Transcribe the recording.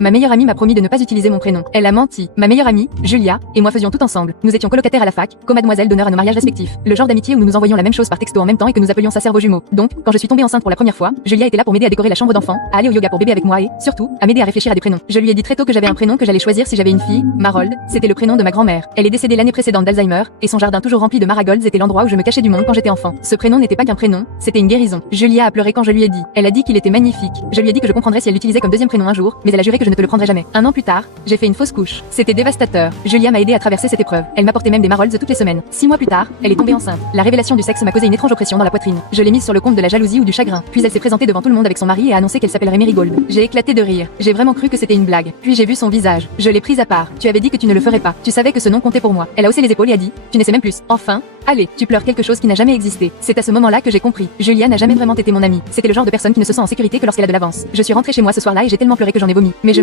Ma meilleure amie m'a promis de ne pas utiliser mon prénom. Elle a menti. Ma meilleure amie, Julia, et moi faisions tout ensemble. Nous étions colocataires à la fac, co-mademoiselle d'honneur à nos mariages respectifs. Le genre d'amitié où nous nous envoyions la même chose par texto en même temps et que nous appelions ça cerveau jumeau. Donc, quand je suis tombée enceinte pour la première fois, Julia était là pour m'aider à décorer la chambre d'enfant, à aller au yoga pour bébé avec moi et, surtout, à m'aider à réfléchir à des prénoms. Je lui ai dit très tôt que j'avais un prénom que j'allais choisir si j'avais une fille, Marold, c'était le prénom de ma grand-mère. Elle est décédée l'année précédente d'Alzheimer, et son jardin toujours rempli de marigolds était l'endroit où je me cachais du monde quand j'étais enfant. Ce prénom n'était pas qu'un prénom, c'était une guérison. Julia a pleuré quand je lui ai dit. Elle a dit qu'il était magnifique. Je lui ai dit que je comprendrais si elle l'utilisait comme deuxième prénom un jour, mais elle a juré que je ne te le prendrais jamais. Un an plus tard, j'ai fait une fausse couche. C'était dévastateur. Julia m'a aidé à traverser cette épreuve. Elle m'apportait même des marolds toutes les semaines. 6 mois plus tard, elle est tombée enceinte. La révélation du sexe m'a causé une étrange oppression dans la poitrine. Je l'ai mise sur le compte de la jalousie ou du chagrin. Puis elle s'est présentée devant tout le monde avec son mari et a annoncé qu'elle s'appellerait Marigold. J'ai éclaté de rire. J'ai vraiment cru que c'était une blague. Puis j'ai vu son visage. Je l'ai prise à part. Tu avais dit que tu ne le ferais pas. Tu savais que ce nom comptait pour moi. Elle a haussé les épaules et a dit, tu ne sais même plus. Enfin, allez, tu pleures quelque chose qui n'a jamais existé. C'est à ce moment-là que j'ai compris. Julia n'a jamais vraiment été mon amie. C'était le genre de personne qui ne se sent en sécurité que lorsqu'elle a de l'avance. Je suis rentrée chez moi ce soir-là et j'ai tellement pleuré que j'en ai vomi. Mais